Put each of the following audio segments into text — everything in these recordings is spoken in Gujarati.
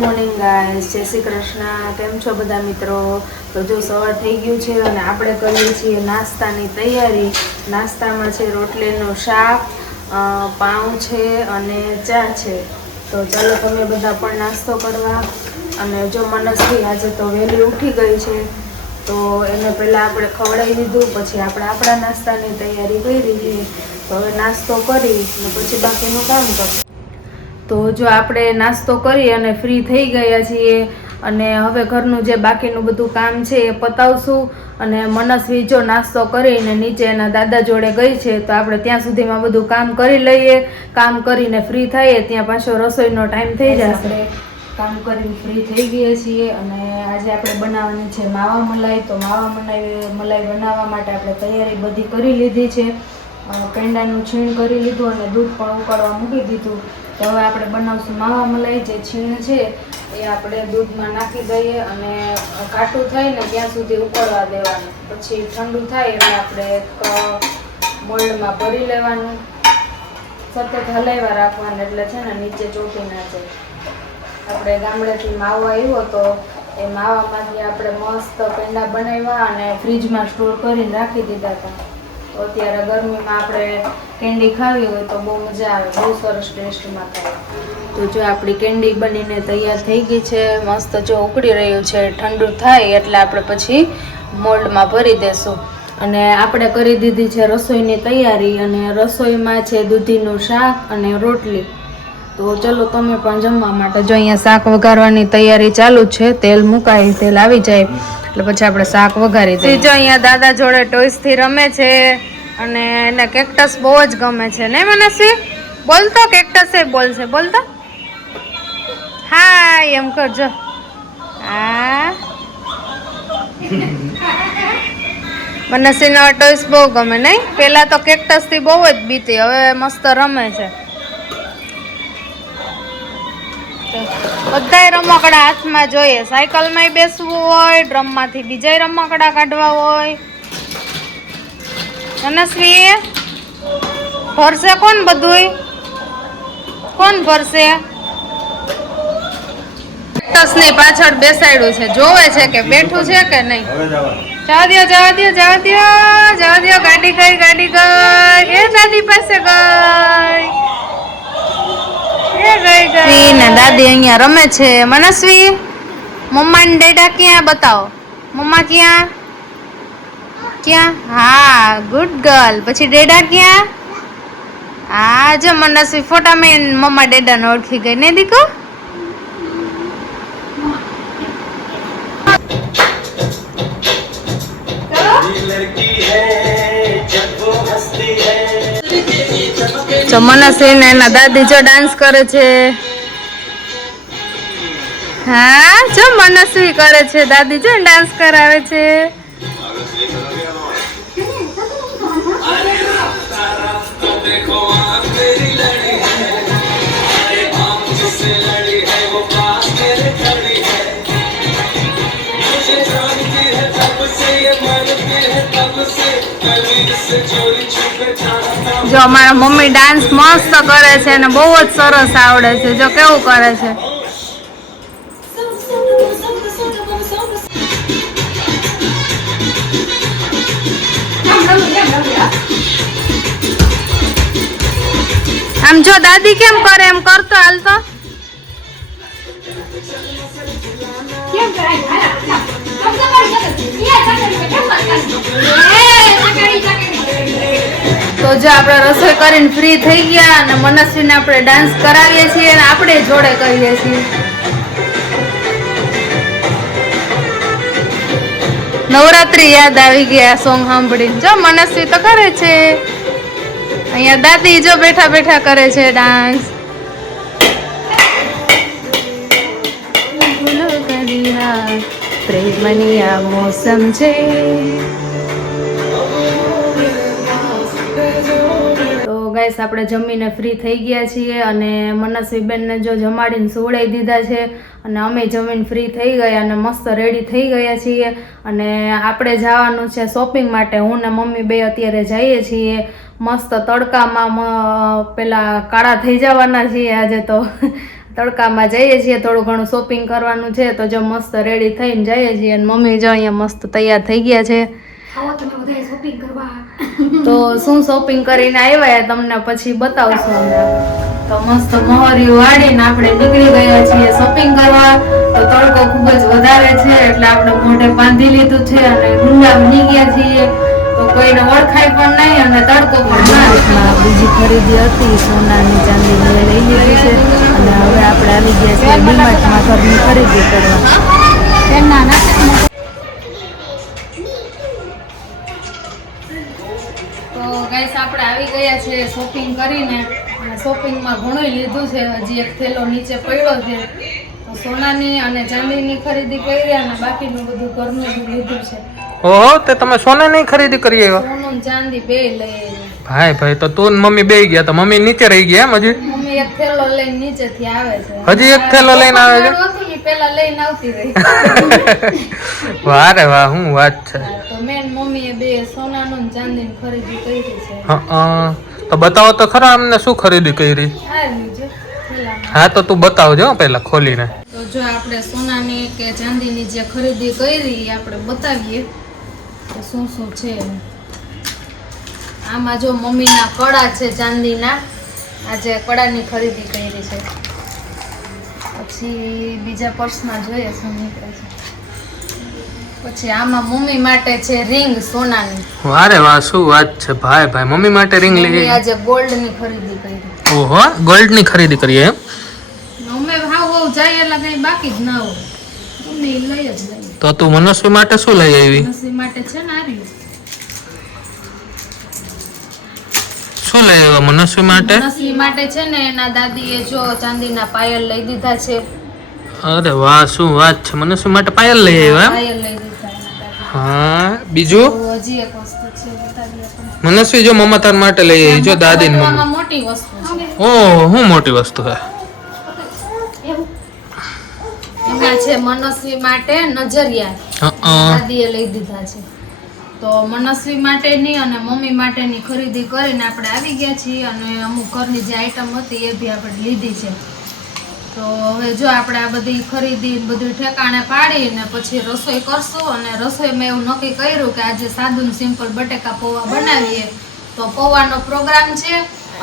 મોર્નિંગ ગાઈસ, જય શ્રી કૃષ્ણ. કેમ છો બધા મિત્રો? તો જો સવાર થઈ ગયું છે અને આપણે કરીએ છીએ નાસ્તાની તૈયારી. નાસ્તામાં છે રોટલીનું શાક, પાઉં છે અને ચા છે. તો ચાલો તમે બધા પણ નાસ્તો કરવા. અને જો મનસ્વી આજે તો વહેલી ઉઠી ગઈ છે, તો એને પહેલાં આપણે ખવડાવી દીધું, પછી આપણે આપણા નાસ્તાની તૈયારી કરી દીધી. તો હવે નાસ્તો કરી અને પછી બાકીનું કામ કરશું. તો જો આપણે નાસ્તો કરી અને ફ્રી થઈ ગયા છીએ અને હવે ઘરનું જે બાકીનું બધું કામ છે એ પતાવશું. અને મનસ્વી જો નાસ્તો કરીને નીચે એના દાદા જોડે ગઈ છે, તો આપણે ત્યાં સુધીમાં બધું કામ કરી લઈએ. કામ કરીને ફ્રી થઈએ ત્યાં પાછો રસોઈનો ટાઈમ થઈ જશે. કામ કરીને ફ્રી થઈ ગયા છીએ અને આજે આપણે બનાવવાની છે માવા મલાઈ. તો માવા મલાઈ બનાવવા માટે આપણે તૈયારી બધી કરી લીધી છે. પેંડાનું છીણ કરી લીધું અને દૂધ પણ ઉકાળવા મૂકી દીધું. તો હવે આપણે બનાવશું માવા મલાઈ. જે છીણ છે એ આપણે દૂધમાં નાખી દઈએ અને ઘાટું થાય ને ત્યાં સુધી ઉકળવા દેવાનું. પછી ઠંડુ થાય એટલે આપણે એક મોલ્ડમાં ભરી લેવાનું. સતત હલાવ્યા રાખવાનું એટલે છે ને નીચે ચોટી ના જાય. આપણે ગામડેથી માવો આવ્યો તો એ માવામાંથી આપણે મસ્ત પેંડા બનાવ્યા અને ફ્રીજમાં સ્ટોર કરીને રાખી દીધા હતા. તો અત્યારે ગરમીમાં આપણે કેન્ડી ખાવી હોય તો બહુ મજા આવે, બહુ સરસ ટેસ્ટમાં થાય. તો જો આપણી કેન્ડી બનીને તૈયાર થઈ ગઈ છે. મસ્ત જો ઉકળી રહ્યું છે. ઠંડુ થાય એટલે આપણે પછી મોલ્ડમાં ભરી દેશું. અને આપણે કરી દીધી છે રસોઈની તૈયારી. અને રસોઈમાં છે દૂધીનું શાક અને રોટલી. તો ચલો તમે પણ જમવા માટે. જો અહીંયા શાક વઘારવાની તૈયારી ચાલુ છે. તેલ મુકાય, તેલ આવી જાય એટલે પછી આપણે શાક વઘારી દઈએ. જો અહીંયા દાદા જોડે ટોયસથી રમે છે અને એને કેક્ટસ બહુ જ ગમે છે ને મનસ્વી? બોલતો કેક્ટસ એ બોલશે, બોલતો હા એમ કરજો. હા મનસ્વીનો ટોયસ બહુ ગમે નહીં? પેલા તો કેક્ટસથી બહુ જ બીતી, હવે મસ્ત રમે છે. બધાય રમકડા હાથમાં જોઈએ. સાયકલમાંય બેસવું હોય, ડ્રમમાંથી બીજાય રમકડા કાઢવા હોય. મનસ્વી ભરશે કોણ? બધુંય કોણ ભરશે? ની પાછળ બેસાડ્યું છે, જોવે છે કે બેઠું છે કે નહીં. જવા દો, જવા દો, જવા દો, જવા દો. ગાડી ગઈ, ગાડી ગઈ. એ દાદી પાસે ગઈ. ને દાદી અહીંયા રમે છે. મનસ્વી મમ્મા ને ડેડા ક્યાં? બતાવો મમ્મા ક્યાં ક્યાં? હા ગુડ ગર્લ. પછી ડેડા ક્યાં? હા જો મનસ્વી ફોટા મેં મમ્મા ડેડા ને ઓળખી ગઈ ને દીકો. જો મનસ્વી ને એના દાદી જો ડાન્સ કરે છે. હા જો મનસ્વી કરે છે, દાદી જો ડાન્સ કરાવે છે. જો અમારા મમ્મી ડાન્સ મસ્ત કરે છે અને બહુ જ સરસ આવડે છે. જો કેવું કરે છે. આમ જો દાદી કેમ કરે એમ કરતો હાલતો. તો જો આપણે રસોઈ કરીને ફ્રી થઈ ગયા અને મનસ્વીને આપણે ડાન્સ કરાવીએ છીએ અને આપણે જોડે કરીએ છીએ. નવરાત્રી યાદ આવી ગયા સોંગ સાંભળીને. જો મનસ્વી તો કરે છે. અહીંયા દાદી જો બેઠા બેઠા કરે છે ડાન્સ. પ્રેમની આ મોસમ છે. ગાઈસ આપણે જમીને ફ્રી થઈ ગયા છીએ અને મનસ્વી બેનને જો જમાડીને સુવડાવી દીધા છે અને અમે જમીને ફ્રી થઈ ગયા અને મસ્ત રેડી થઈ ગયા છીએ. અને આપણે જવાનું છે શોપિંગ માટે. હું ને મમ્મી બે અત્યારે જઈએ છીએ. મસ્ત તડકામાં પેલા કાળા થઈ જવાના છીએ આજે તો. તડકામાં જઈએ છીએ, થોડું ઘણું શોપિંગ કરવાનું છે તો જો મસ્ત રેડી થઈને જઈએ છીએ અને મમ્મી જો અહીંયા મસ્ત તૈયાર થઈ ગયા છે. તો શું શોપિંગ કરીને આવ્યા તમને પછી બતાવશું અમે. તો મસ્ત મોહરીઓ વાળીને આપણે નીકળી ગયા છીએ શોપિંગ કરવા. તો તડકો ખૂબ જ વધારે છે એટલે આપણે મોઢે બાંધી લીધું છે અને ડુંડા બની ગયા છીએ તો કોઈને ઓળખાય પણ નહીં અને તડકો પણ ના. બીજી ખરીદી હતી સોનાની ચાંદીની લઈ લીધી છે અને હવે આપણે આવી ગયા છીએ ડીમાર્ટમાં ઘરની ખરીદી કરવા. તો ગાઈસ આપણે આવી ગયા છે શોપિંગ કરીને અને શોપિંગમાં ઘણું લીધું છે. હજી એક થેલો નીચે પડ્યો છે. તો સોનાની અને ચાંદીની ખરીદી કરી અને બાકીનું બધું ઘરનું લીધું છે. ઓહો, તે તમે સોનાની ખરીદી કરી આવ્યા? સોનું ને ચાંદી બે લઈ ભાઈ ભાઈ, તો તું ને મમ્મી બે ગયા, તો મમ્મી નીચે રહી ગયા એમ? હજી મમ્મી એક થેલો લઈને નીચેથી આવે છે. હજી એક થેલો લઈને આવે છે? પેલા લઈને આવતી રહી. વાહ રે વાહ, શું વાત છે. તો મેન મમ્મીએ બે સોનાનું ને ચાંદીની ખરીદી કરી છે. તો બતાવો તો ખરા અમને શું ખરીદી કરી. હા તો તું બતાવજો પેલા ખોલીને. તો જો આપણે સોનાની કે ચાંદીની જે ખરીદી કરી એ આપણે બતાવીએ કે શું શું છે. આમાં જો મમ્મીના કડા છે ચાંદીના, આજે કડાની ખરીદી કરી છે. પછી બીજા પર્સમાં જોઈએ શું નીકળે છે. પછી આમાં મમ્મી માટે છે રિંગ સોનાની. વારે વાહ, શું વાત છે ભાઈ ભાઈ, મમ્મી માટે રિંગ લઈ. આજે ગોલ્ડની ખરીદી કરી. ઓહો, ગોલ્ડની ખરીદી કરી એમ? અમે હાવ જાય એટલે કઈ બાકી જ ના હોય, મમ્મી લઈ જ લઈ. તો તું મનસ્વી માટે શું લઈ આવી? મનસ્વી માટે છે ને આરી. શું લઈ આવ્યા મનસ્વી માટે? મનસ્વી માટે છે ને એના દાદીએ જો ચાંદીના પાયલ લઈ દીધા છે. અરે વાહ, શું વાત છે, મનસ્વી માટે પાયલ લઈ આવ્યા? પાયલ લઈ દીધા એના દાદીએ. હા, બીજું હજી એક વસ્તુ છે બતાવીએ આપણે. મનસ્વી જો મમ્મા તાર માટે લઈ આવી, જો દાદી ને આમાં મોટી વસ્તુ છે. ઓહ, શું મોટી વસ્તુ છે? એમાં છે મનસ્વી માટે નજરિયા, દાદીએ લઈ દીધા છે. તો મનસ્વી માટેની અને મમ્મી માટેની ખરીદી કરીને આપણે આવી ગયા છીએ અને અમુક ઘરની જે આઈટમ હતી એ બી આપણે લીધી છે. તો હવે જો આપણે આ બધી ખરીદી બધું ઠેકાણે પાડીને પછી રસોઈ કરશું અને રસોઈમાં એવું નક્કી કર્યું કે આજે સાદું સિમ્પલ બટેકા પૌવા બનાવીએ. તો પૌવાનો પ્રોગ્રામ છે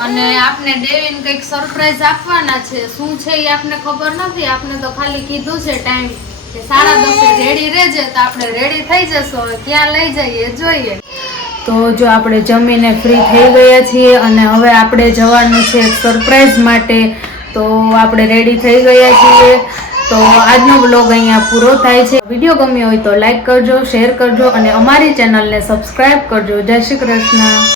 અને આપને ડેવીને કંઈક સરપ્રાઈઝ આપવાના છે. શું છે એ આપને ખબર નથી, આપને તો ખાલી કીધું છે ટાઈમ કે 10:30 રેડી રહેજે, તો આપણે રેડી થઈ જશો. હવે ક્યાં લઈ જઈએ જોઈએ. તો જો આપણે જમીને ફ્રી થઈ ગયા છીએ અને હવે આપણે જવાનું છે સરપ્રાઈઝ માટે. તો આપણે રેડી થઈ ગયા છીએ. તો આજનો વ્લોગ અહીંયા પૂરો થાય છે. વિડીયો ગમ્યો હોય તો લાઈક કરજો, શેર કરજો અને અમારી ચેનલને સબસ્ક્રાઈબ કરજો. જય શ્રી કૃષ્ણ.